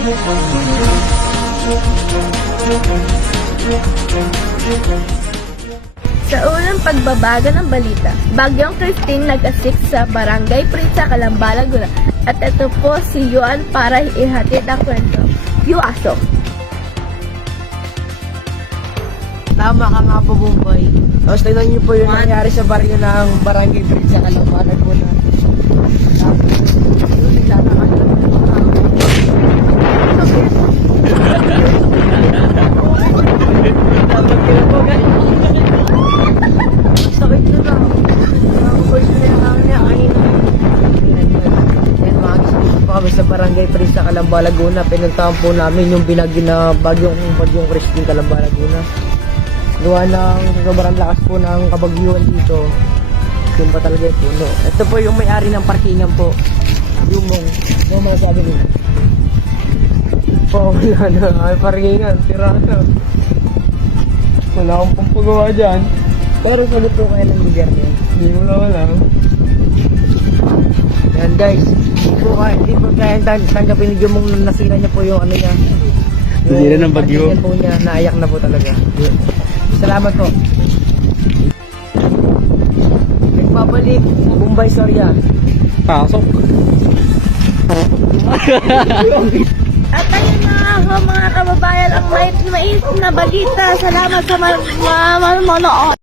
Sa unang pagbabaga ng balita, Bagyong Christine nag-asik sa Barangay Pritsa, Calamba, Laguna. At ito po si Yuan para ihatid ang kwento. Yuaso. Tama ka nga po, Bombay. Tapos tignan niyo po yung nangyari sa baryo ng Barangay Pritsa, Calamba, Laguna. Sakit na lang. First na yung hangin niya. Yan, makakisama po kami sa Barangay Pritsa, Calamba, Laguna. Pinuntahan po namin yung binagyo na bagyong Christine, Calamba, Laguna. Gawa ng sobrang lakas po ng kabagyuan dito. Yung ba talaga yung puno. Ito po yung may-ari ng parkingan po. Yung mga sabi nila. Po, wala na. Ay, parkingan. Tira na. Wala akong pampagawa dyan. Pero sagot po kayo ng lugar niya. Hindi mo na wala. Yan guys. Hindi po kaya tanggapin ni Jumong na nasira niya po yung ano niya. Nasira ng bagyo. Yung po niya, naayak na po talaga. Salamat po. Nagbabalik, Bombay Soria. Pasok. At ayun na ho mga kababayan ang mais na balita. Salamat sa manonood.